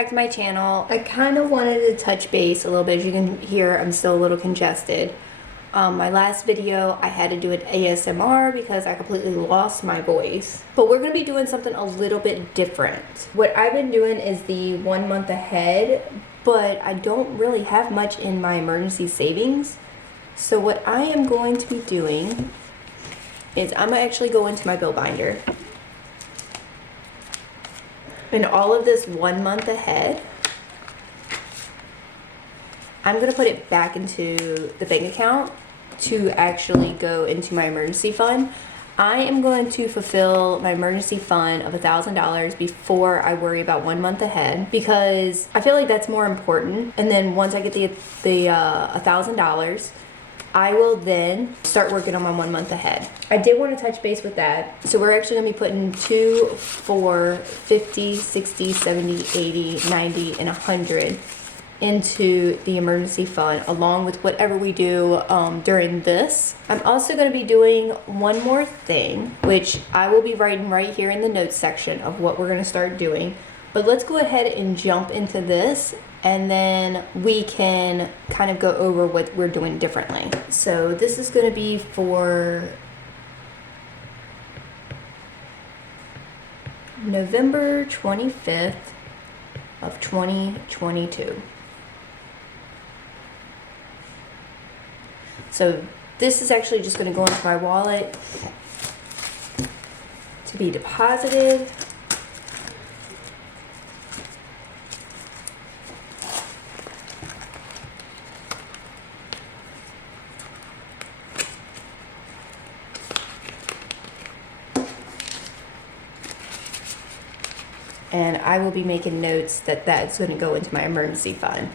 back to my channel. I kind of wanted to touch base a little bit. As you can hear, I'm still a little congested. My last video, I had to do an ASMR because I completely lost my voice. But we're going to be doing something a little bit different. What I've been doing is the 1 month ahead, but I don't really have much in my emergency savings. So what I am going to be doing is I'm going to actually go into my bill binder. And all of this 1 month ahead, I'm going to put it back into the bank account to actually go into my emergency fund. I am going to fulfill my emergency fund of $1,000 before I worry about 1 month ahead, because I feel like that's more important. And then once I get the $1,000, I will then start working on my 1 month ahead. I did want to touch base with that. So we're actually going to be putting 2, 4, 50, 60, 70, 80, 90, and 100 into the emergency fund, along with whatever we do during this. I'm also going to be doing one more thing, which I will be writing right here in the notes section of what we're going to start doing. But let's go ahead and jump into this, and then we can kind of go over what we're doing differently. So this is going to be for November 25th of 2022. So this is actually just going to go into my wallet to be deposited. And I will be making notes that that's going to go into my emergency fund.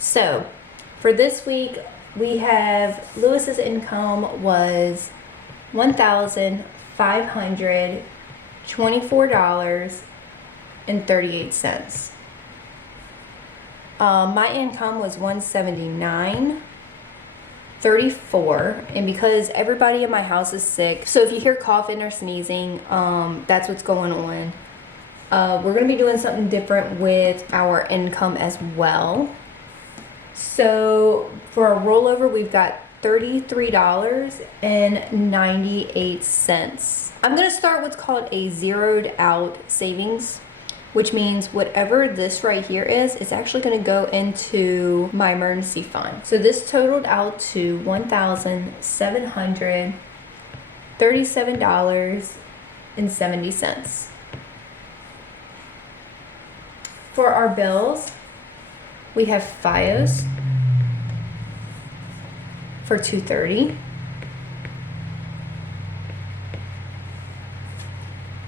So for this week, we have Lewis's income was $1,524.38. My income was $179.34, and because everybody in my house is sick, so if you hear coughing or sneezing, that's what's going on. We're going to be doing something different with our income as well. So for our rollover, we've got $33.98. I'm going to start what's called a zeroed out savings, which means whatever this right here is, it's actually going to go into my emergency fund. So this totaled out to $1,737.70. For our bills, we have FiOS for $230.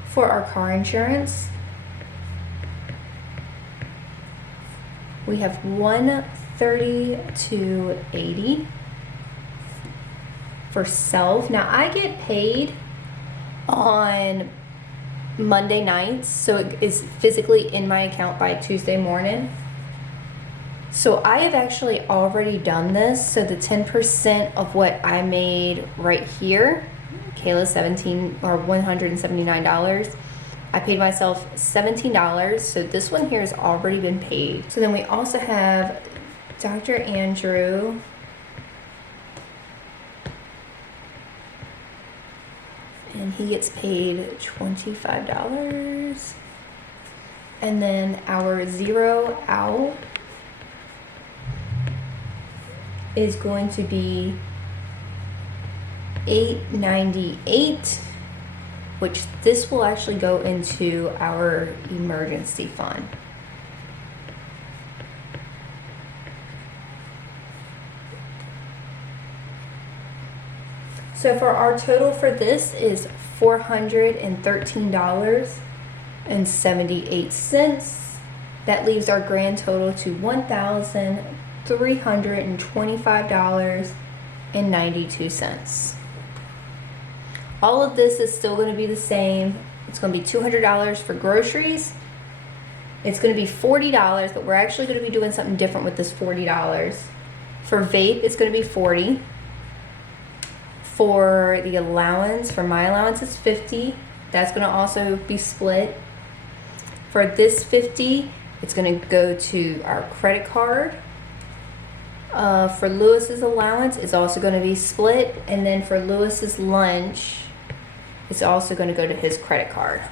For our car insurance, we have $132.80 for self. Now I get paid on Monday nights, so it is physically in my account by Tuesday morning. So I have actually already done this. So the 10% of what I made right here, Kayla's $179. I paid myself $17, so this one here has already been paid. So then we also have Dr. Andrew. And he gets paid $25. And then our zero out is going to be $898, which this will actually go into our emergency fund. So for our total for this is $413.78. That leaves our grand total to $1,325.92. All of this is still going to be the same. It's going to be $200 for groceries. It's going to be $40, but we're actually going to be doing something different with this $40. For vape, it's going to be 40. For the allowance, for my allowance, it's 50. That's going to also be split. For this 50, it's going to go to our credit card. For Lewis's allowance, it's also going to be split. And then for Lewis's lunch, it's also going to go to his credit card.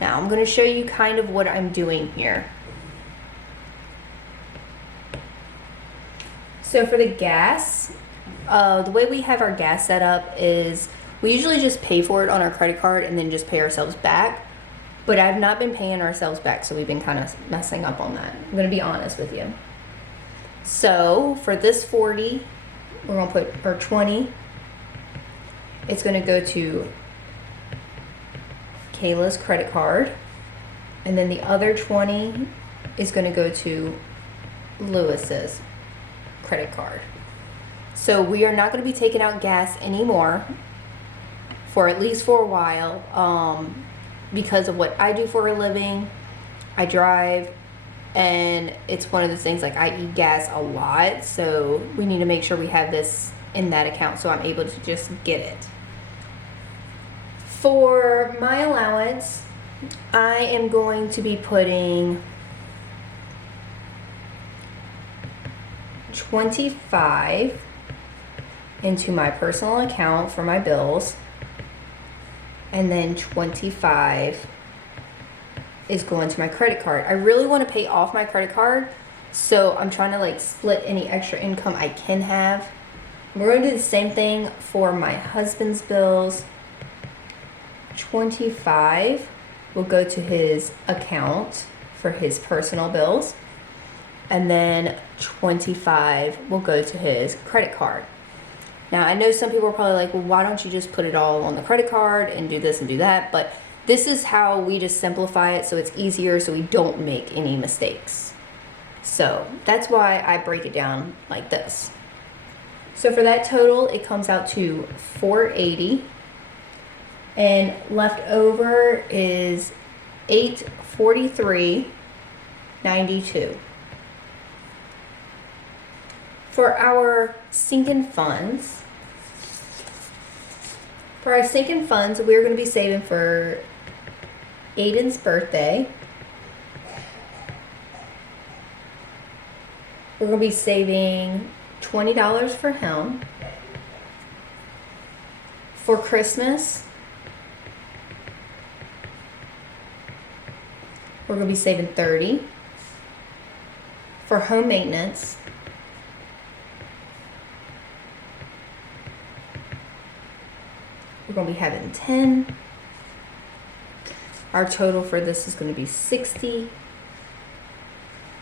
Now, I'm going to show you kind of what I'm doing here. So for the gas, the way we have our gas set up is we usually just pay for it on our credit card and then just pay ourselves back. But I've not been paying ourselves back, so we've been kind of messing up on that. I'm going to be honest with you. So for this 40, we're going to put, or 20, it's going to go to Kayla's credit card. And then the other 20 is going to go to Lewis's credit card. So we are not going to be taking out gas anymore for at least for a while, because of what I do for a living. I drive, and it's one of those things, like, I eat gas a lot, so we need to make sure we have this in that account so I'm able to just get it. For my allowance, I am going to be putting 25 into my personal account for my bills, and then 25 is going to my credit card. I really want to pay off my credit card, so I'm trying to like split any extra income I can have. We're going to do the same thing for my husband's bills. 25 will go to his account for his personal bills, and then 25 will go to his credit card. Now, I know some people are probably like, well, why don't you just put it all on the credit card and do this and do that? But this is how we just simplify it so it's easier, so we don't make any mistakes. So that's why I break it down like this. So for that total, it comes out to $480. And left over is $843.92. For our sinking funds, we're going to be saving for Aiden's birthday. We're going to be saving $20 for him. For Christmas, we're going to be saving $30. For home maintenance, we're going to be having $10. Our total for this is going to be $60.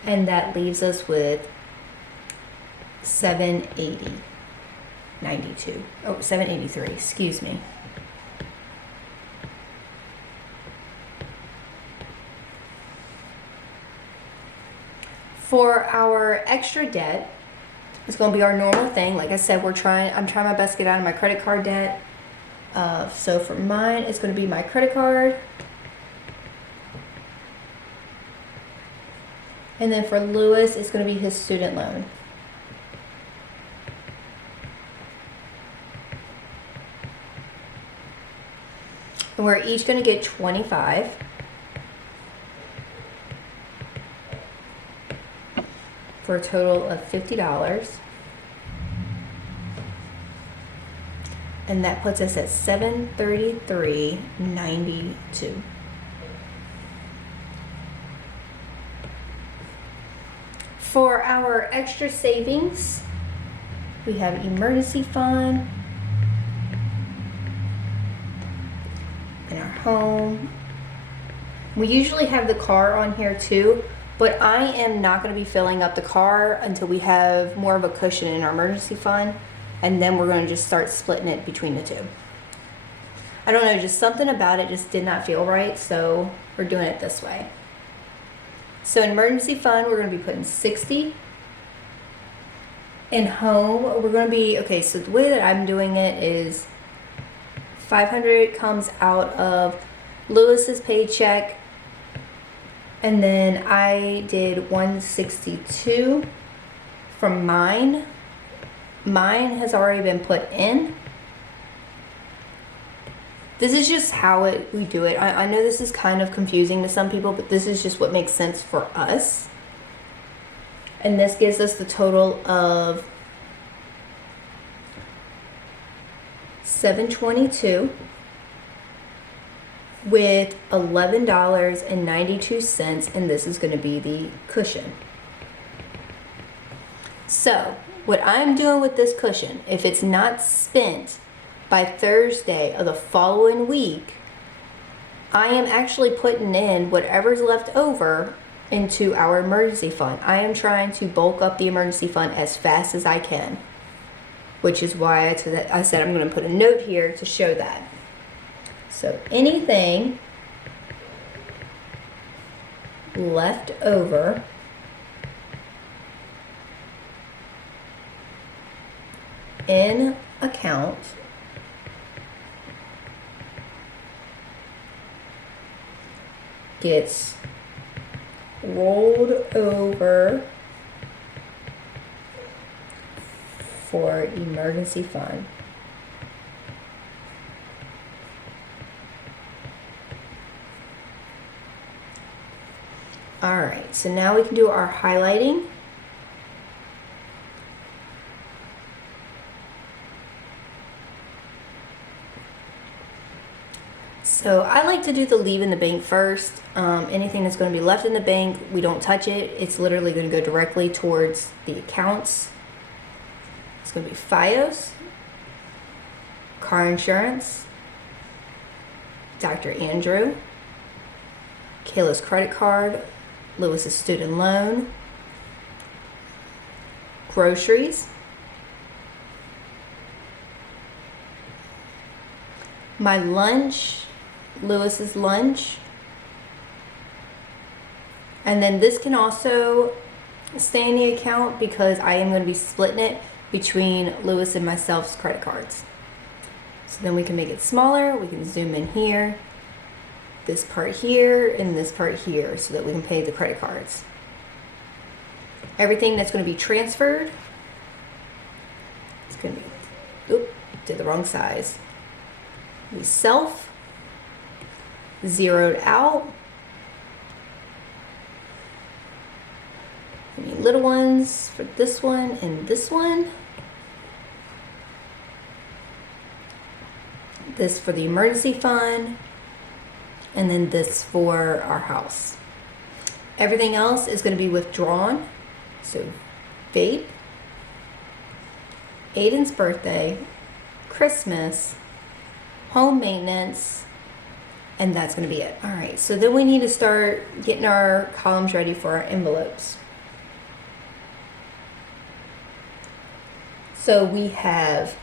And that leaves us with $780.92. Oh, $783, excuse me. For our extra debt, it's going to be our normal thing. Like I said, I'm trying my best to get out of my credit card debt. So for mine, it's going to be my credit card. And then for Lewis, it's going to be his student loan. And we're each going to get 25. For a total of $50. And that puts us at $733.92. For our extra savings, we have emergency fund in our home. We usually have the car on here too, but I am not going to be filling up the car until we have more of a cushion in our emergency fund, and then we're going to just start splitting it between the two. I don't know, just something about it just did not feel right, so we're doing it this way. So in emergency fund, we're going to be putting 60. In home, we're going to be, okay, so the way that I'm doing it is 500 comes out of Lewis's paycheck, and then I did 162 from mine has already been put in. This is just how we do it. I know this is kind of confusing to some people, but this is just what makes sense for us. And this gives us the total of $722 with $11.92, and this is going to be the cushion. So what I'm doing with this cushion, if it's not spent by Thursday of the following week, I am actually putting in whatever's left over into our emergency fund. I am trying to bulk up the emergency fund as fast as I can, which is why I said I'm going to put a note here to show that. So anything left over in account gets rolled over for emergency fund. All right, so now we can do our highlighting. So I like to do the leave in the bank first. Anything that's going to be left in the bank, we don't touch it. It's literally going to go directly towards the accounts. It's going to be FiOS, car insurance, Dr. Andrew, Kayla's credit card, Lewis's student loan, groceries, my lunch, Lewis's lunch, and then this can also stay in the account because I am going to be splitting it between Lewis and myself's credit cards. So then we can make it smaller, we can zoom in here, this part here, and this part here, so that we can pay the credit cards. Everything that's going to be transferred, it's going to be, oop, did the wrong size. We self, zeroed out. Any little ones for this one and this one. This for the emergency fund, and then this for our house. Everything else is going to be withdrawn. So vape, Aiden's birthday, Christmas, home maintenance, and that's going to be it. All right, so then we need to start getting our columns ready for our envelopes. So we have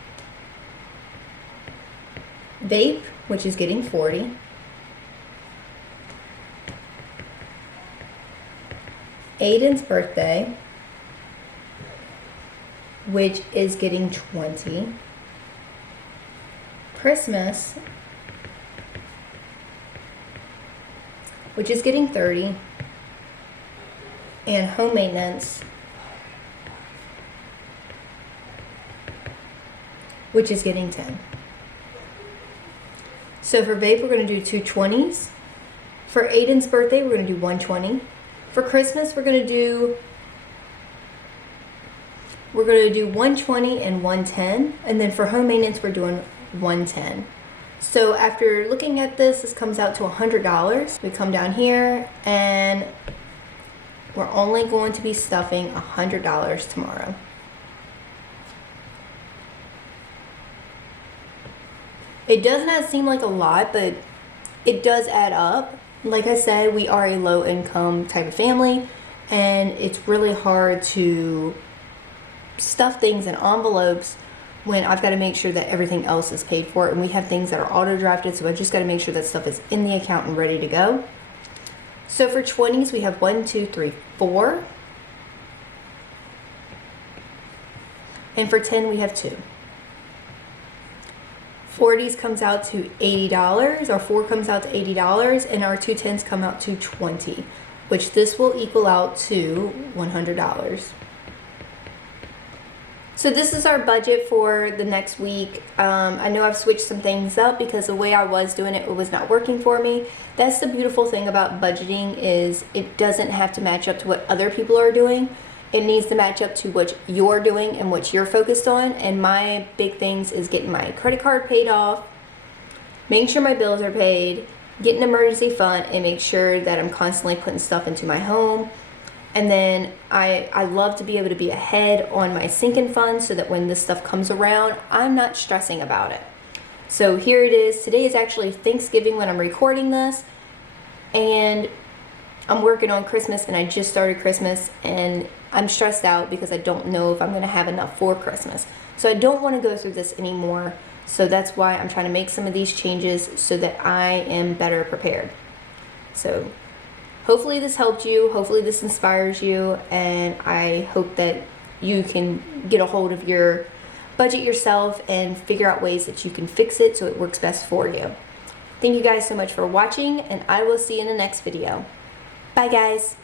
vape, which is getting 40. Aiden's birthday, which is getting 20. Christmas, which is getting 30. And home maintenance, which is getting 10. So for vape, we're going to do 2 20s. For Aiden's birthday, we're going to do 120. For Christmas, we're going to do 120 and 110. And then for home maintenance, we're doing 110. So after looking at this, this comes out to $100. We come down here and we're only going to be stuffing $100 tomorrow. It does not seem like a lot, but it does add up. Like I said, we are a low income type of family, and it's really hard to stuff things in envelopes when I've got to make sure that everything else is paid for, and we have things that are auto drafted, so I just got to make sure that stuff is in the account and ready to go. So for 20s, we have 1, 2, 3, 4. And for 10, we have 2. 40s comes out to $80, our 4 comes out to $80, and our 2 10s come out to $20, which this will equal out to $100. So this is our budget for the next week. I know I've switched some things up because the way I was doing it was not working for me. That's the beautiful thing about budgeting, is it doesn't have to match up to what other people are doing. It needs to match up to what you're doing and what you're focused on. And my big things is getting my credit card paid off, making sure my bills are paid, getting an emergency fund, and make sure that I'm constantly putting stuff into my home. And then I love to be able to be ahead on my sinking fund so that when this stuff comes around, I'm not stressing about it. So here it is. Today is actually Thanksgiving when I'm recording this, and I'm working on Christmas, and I just started Christmas, and I'm stressed out because I don't know if I'm going to have enough for Christmas. So I don't want to go through this anymore. So that's why I'm trying to make some of these changes so that I am better prepared. So hopefully this helped you, hopefully this inspires you, and I hope that you can get a hold of your budget yourself and figure out ways that you can fix it so it works best for you. Thank you guys so much for watching, and I will see you in the next video. Bye guys.